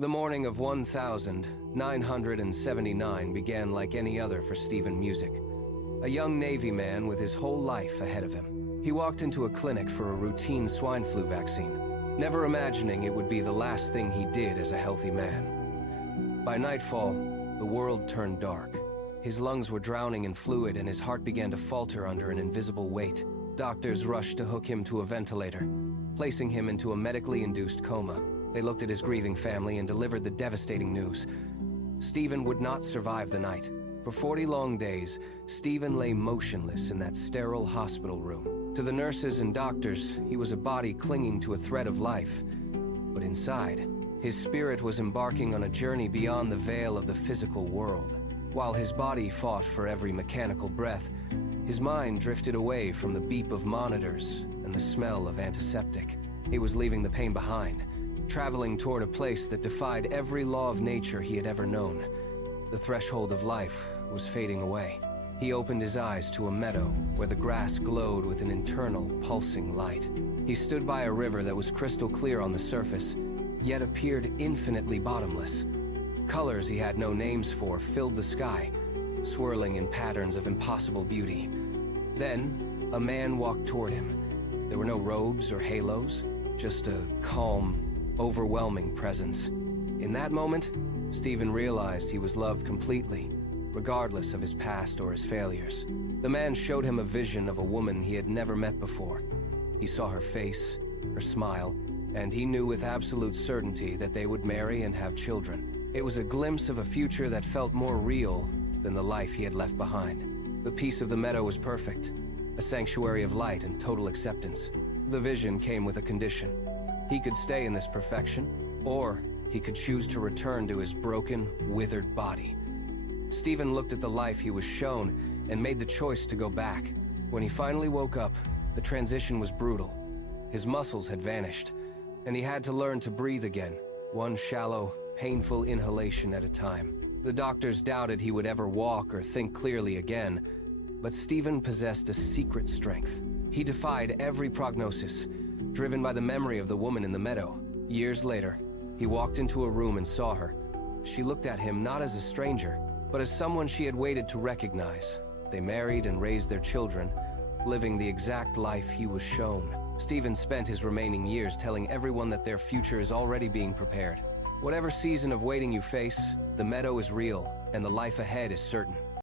The morning of 1979 began like any other for Steven Musick, a young Navy man with his whole life ahead of him. He walked into a clinic for a routine swine flu vaccine, never imagining it would be the last thing he did as a healthy man. By nightfall, the world turned dark. His lungs were drowning in fluid and his heart began to falter under an invisible weight. Doctors rushed to hook him to a ventilator, placing him into a medically induced coma. They looked at his grieving family and delivered the devastating news. Steven would not survive the night. For 40 long days, Steven lay motionless in that sterile hospital room. To the nurses and doctors, he was a body clinging to a thread of life. But inside, his spirit was embarking on a journey beyond the veil of the physical world. While his body fought for every mechanical breath, his mind drifted away from the beep of monitors and the smell of antiseptic. He was leaving the pain behind, traveling toward a place that defied every law of nature he had ever known. The threshold of life was fading away. He opened his eyes to a meadow where the grass glowed with an internal, pulsing light. He stood by a river that was crystal clear on the surface, yet appeared infinitely bottomless. Colors he had no names for filled the sky, swirling in patterns of impossible beauty. Then, a man walked toward him. There were no robes or halos, just a calm, overwhelming presence. In that moment, Steven realized he was loved completely, regardless of his past or his failures. The man showed him a vision of a woman he had never met before. He saw her face, her smile, and he knew with absolute certainty that they would marry and have children. It was a glimpse of a future that felt more real than the life he had left behind. The peace of the meadow was perfect, a sanctuary of light and total acceptance. The vision came with a condition. He could stay in this perfection, or he could choose to return to his broken, withered body. Steven looked at the life he was shown and made the choice to go back. When he finally woke up, the transition was brutal. His muscles had vanished, and he had to learn to breathe again, one shallow, painful inhalation at a time. The doctors doubted he would ever walk or think clearly again, but Steven possessed a secret strength. He defied every prognosis, driven by the memory of the woman in the meadow. Years later, he walked into a room and saw her. She looked at him not as a stranger, but as someone she had waited to recognize. They married and raised their children, living the exact life he was shown. Steven spent his remaining years telling everyone that their future is already being prepared. Whatever season of waiting you face, the meadow is real, and the life ahead is certain.